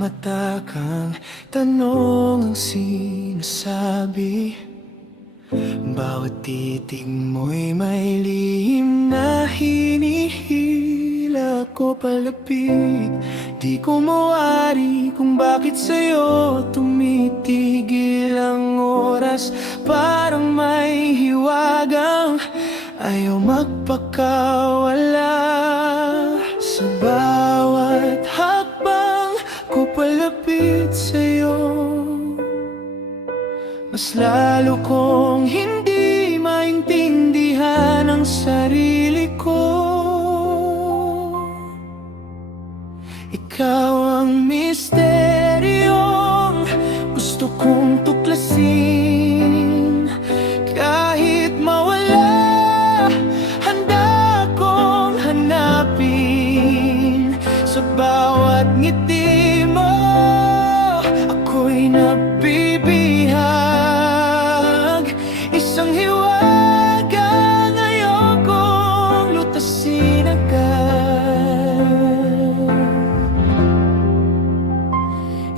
mata kang tanong ang sinasabi. Bawat titig mo'y may lihim na hinihila ko palapit. Di ko mawari kung bakit sa'yo tumitigil ang oras. Parang may hiwagang ayaw magpakawala. Sa bawat hakbang ko palapit sa'yo, mas lalo kong hindi maintindihan ang sarili ko. Ikaw ang misteryong gusto kong tuklasin. Kahit mawala, handa kong hanapin. Sa bawat ngiti mo, ako'y nabibihag. Isang hiwagang ayokong lutasin agad.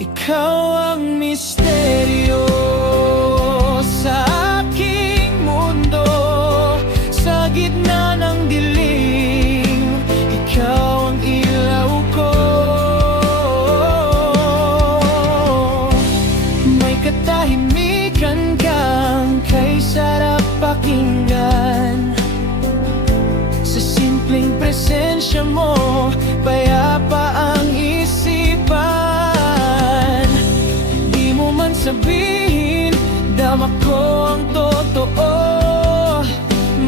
Ikaw ang misteryo sa aking mundo. Sa gitna ng dilim, ikaw ang ilaw ko. May katahimikan kang kay sarap pakinggan. Sa simpleng presensya mo, payapa ang isipan. Di mo man sabihin, dama ko ang totoo.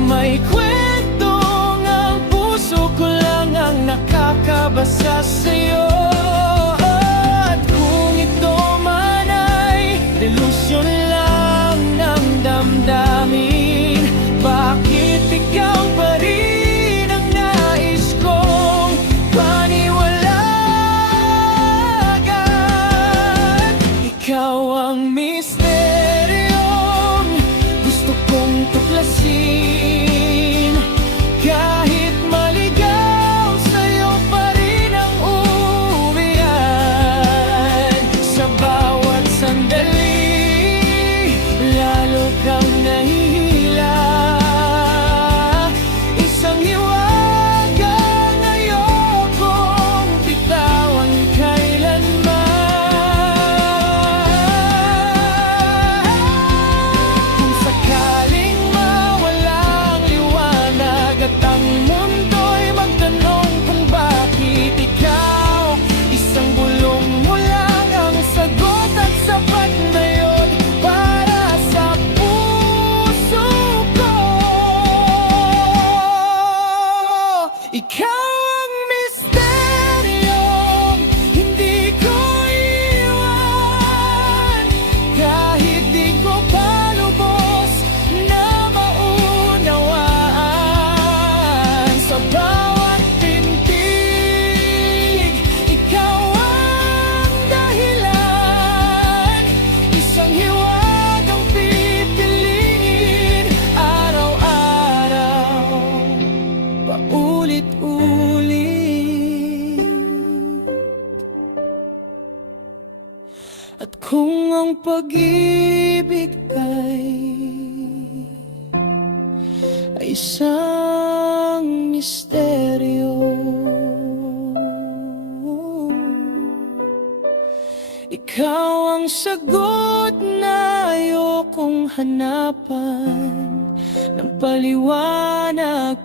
May kwentong ang puso ko lang ang nakakabasa sa'yo. At kung ito man ay delusyon lang ng damdamin, bakit ikaw pa rin ang nais kong paniwalagan? Ikaw ang misteryong gusto kong tuklasin. Kahit maligaw, sa'yo pa rin ang uuwian. Sa bawat sandali, lalo kang nahihila. Isang hiwagang ayokong bitawan kailanman. Kung sakaling mawala ang liwanag at ang mundo'y magtanong kung bakit ikaw, isang bulong mo lang ang sagot at sapat na yun para sa puso ko. Ikaw ang misteryong hindi ko iwan. Kahit di ko palubos na maunawaan. Sa bawat tintig, ikaw ang dahilan. Isang hiwagang pipiliin araw-araw, paulit-ulit. At kung ang pag-ibig ay isang misteryo, ikaw ang sagot na ayokong hanapan ng paliwanag